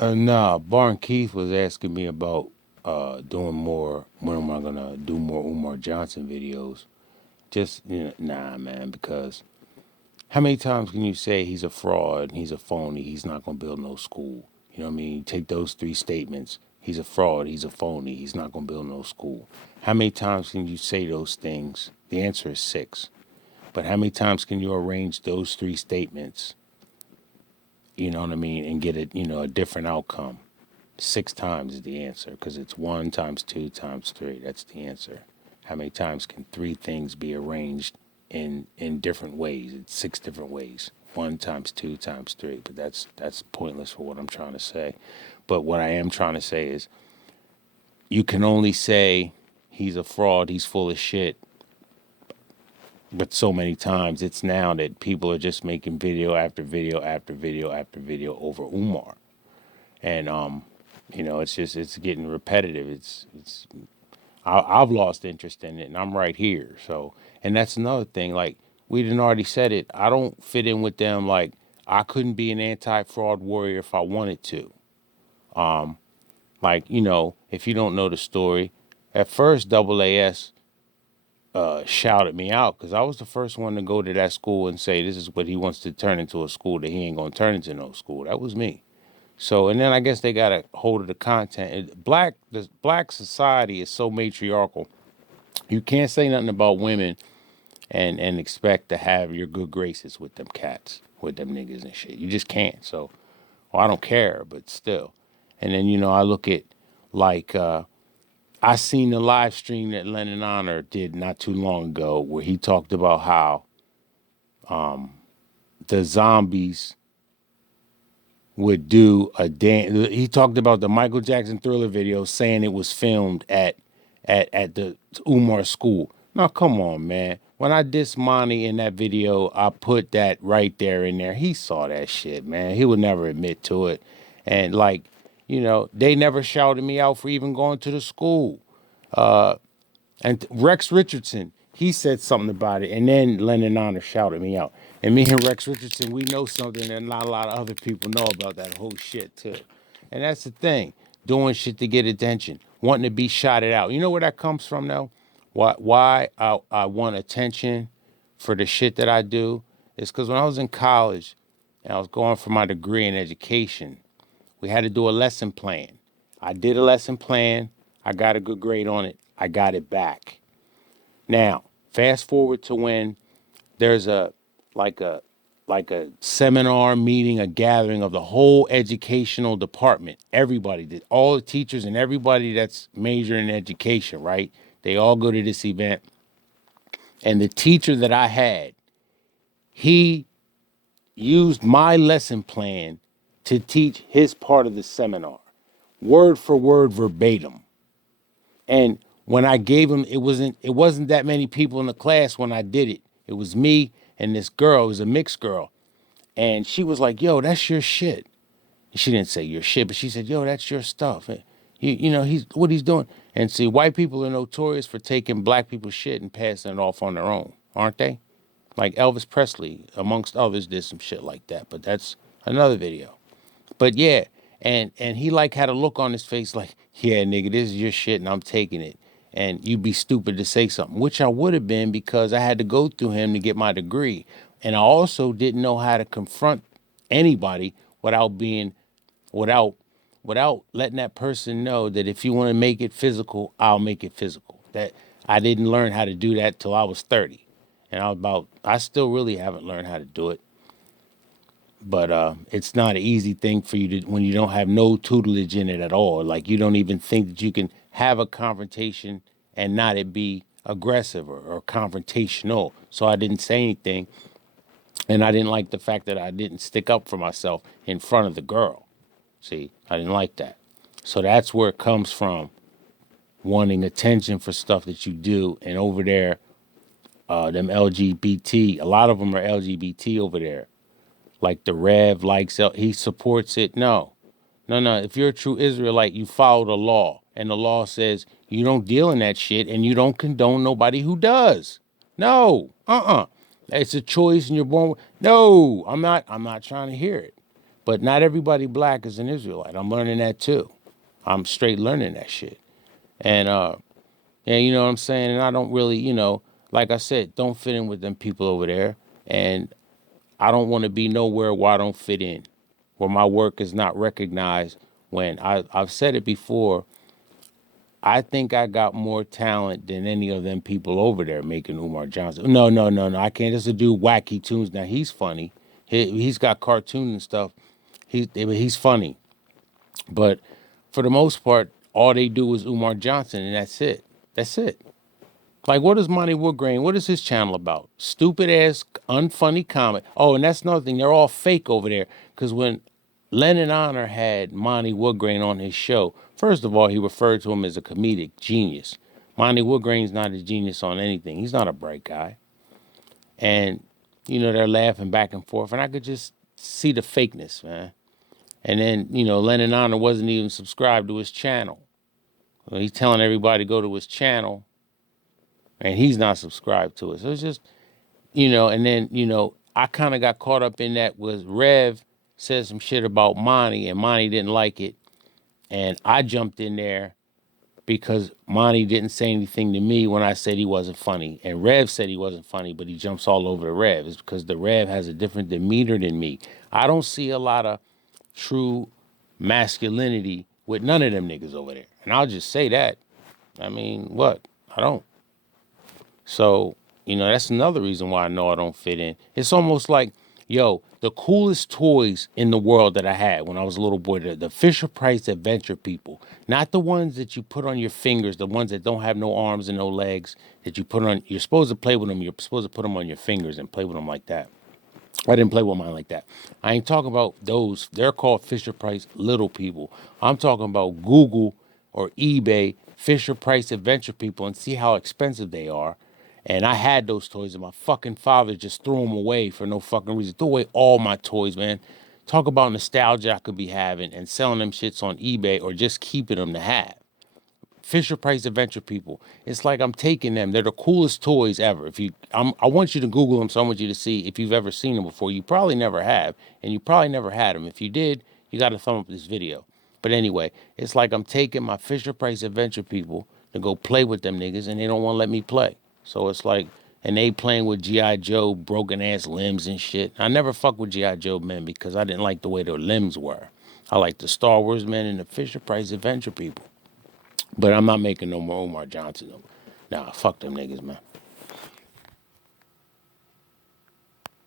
Nah, Barn Keith was asking me about doing more. When am I gonna do more Umar Johnson videos? Just nah, man. Because how many times can you say he's a fraud, he's a phony, he's not gonna build no school? You know what I mean? Take those three statements. He's a fraud, he's a phony, he's not gonna build no school. How many times can you say those things? The answer is six. But how many times can you arrange those three statements? You know what I mean, and get it, a different outcome. Six times is the answer because it's one times two times three. That's the answer. How many times can three things be arranged in different ways? It's six different ways. One times two times three. But that's pointless for what I'm trying to say. But what I am trying to say is you can only say he's a fraud, he's full of shit. But so many times it's now that people are just making video after video after video after video over Umar. And it's getting repetitive. I've lost interest in it, and I'm right here. So, and that's another thing. Like we didn't already said it. I don't fit in with them. Like I couldn't be an anti-fraud warrior if I wanted to. Like if you don't know the story, at first AAS shouted me out because I was the first one to go to that school and say this is what he wants to turn into a school that he ain't gonna turn into no school. That was me. So, and then I guess they got a hold of the content. The black society is so matriarchal. You can't say nothing about women and expect to have your good graces with them cats, with them niggas and shit. You just can't. So, well, I don't care, but still. And then I look at like I seen the live stream that Lennon Honor did not too long ago, where he talked about how the zombies would do a dance. He talked about the Michael Jackson Thriller video, saying it was filmed at the Umar school. Now, come on, man. When I dissed Monty in that video, I put that right there in there. He saw that shit, man. He would never admit to it. And like, they never shouted me out for even going to the school. And Rex Richardson, he said something about it, and then Lennon Honor shouted me out. And me and Rex Richardson, we know something that not a lot of other people know about that whole shit too. And that's the thing, doing shit to get attention, wanting to be shouted out. You know where that comes from though? Why I want attention for the shit that I do is because when I was in college and I was going for my degree in education, we had to do a lesson plan. I did a lesson plan. I got a good grade on it. I got it back. Now, fast forward to when there's like a like a seminar meeting, a gathering of the whole educational department. Everybody did, all the teachers and everybody that's majoring in education, right? They all go to this event. And the teacher that I had, he used my lesson plan to teach his part of the seminar, word for word, verbatim. And when I gave him, it wasn't that many people in the class when I did it. It was me and this girl. It was a mixed girl, and she was like, "Yo, that's your shit." She didn't say your shit, but she said, "Yo, that's your stuff." He's what he's doing. And see, white people are notorious for taking black people's shit and passing it off on their own, aren't they? Like Elvis Presley, amongst others, did some shit like that. But that's another video. But yeah, and he like had a look on his face like, yeah, nigga, this is your shit and I'm taking it. And you'd be stupid to say something, which I would have been because I had to go through him to get my degree. And I also didn't know how to confront anybody without being without without letting that person know that if you want to make it physical, I'll make it physical. That I didn't learn how to do that till I was 30. And I still really haven't learned how to do it. But it's not an easy thing for you to when you don't have no tutelage in it at all. Like you don't even think that you can have a confrontation and not it be aggressive or confrontational. So I didn't say anything, and I didn't like the fact that I didn't stick up for myself in front of the girl. See, I didn't like that. So that's where it comes from, wanting attention for stuff that you do. And over there, them LGBT, a lot of them are LGBT over there. Like the Rev likes he supports it. No, no, no. If you're a true Israelite, you follow the law, and the law says you don't deal in that shit, and you don't condone nobody who does. No, It's a choice, and you're born. No, I'm not. I'm not trying to hear it. But not everybody black is an Israelite. I'm learning that too. I'm straight learning that shit. And you know what I'm saying? And I don't really, like I said, don't fit in with them people over there. And I don't want to be nowhere where I don't fit in, where my work is not recognized. When I've said it before, I think I got more talent than any of them people over there making Umar Johnson. No, no, no, no. I can't just do wacky tunes. Now he's funny. He's got cartoons and stuff. He's funny. But for the most part, all they do is Umar Johnson, and that's it. That's it. Like, what is Monty Woodgrain? What is his channel about? Stupid ass, unfunny comment. Oh, and that's another thing. They're all fake over there. Because when Lennon Honor had Monty Woodgrain on his show, first of all, he referred to him as a comedic genius. Monty Woodgrain's not a genius on anything. He's not a bright guy. And, they're laughing back and forth. And I could just see the fakeness, man. And then, Lennon Honor wasn't even subscribed to his channel. He's telling everybody to go to his channel, and he's not subscribed to it. So it's just, and then, I kind of got caught up in that was Rev said some shit about Monty, and Monty didn't like it. And I jumped in there because Monty didn't say anything to me when I said he wasn't funny. And Rev said he wasn't funny, but he jumps all over the Rev. It's because the Rev has a different demeanor than me. I don't see a lot of true masculinity with none of them niggas over there. And I'll just say that. I mean, what? I don't. So, that's another reason why I know I don't fit in. It's almost like, yo, the coolest toys in the world that I had when I was a little boy, the Fisher Price Adventure people, not the ones that you put on your fingers, the ones that don't have no arms and no legs that you put on. You're supposed to play with them. You're supposed to put them on your fingers and play with them like that. I didn't play with mine like that. I ain't talking about those. They're called Fisher Price Little People. I'm talking about Google or eBay Fisher Price Adventure People and see how expensive they are. And I had those toys, and my fucking father just threw them away for no fucking reason. Threw away all my toys, man. Talk about nostalgia I could be having and selling them shits on eBay or just keeping them to have. Fisher Price Adventure People. It's like I'm taking them. They're the coolest toys ever. I want you to Google them, so I want you to see if you've ever seen them before. You probably never have, and you probably never had them. If you did, you got to thumb up this video. But anyway, it's like I'm taking my Fisher Price Adventure People to go play with them niggas, and they don't want to let me play. So it's like, and they playing with G.I. Joe broken ass limbs and shit. I never fuck with G.I. Joe men because I didn't like the way their limbs were. I like the Star Wars men and the Fisher Price Adventure People. But I'm not making no more Umar Johnson. Nah, fuck them niggas, man.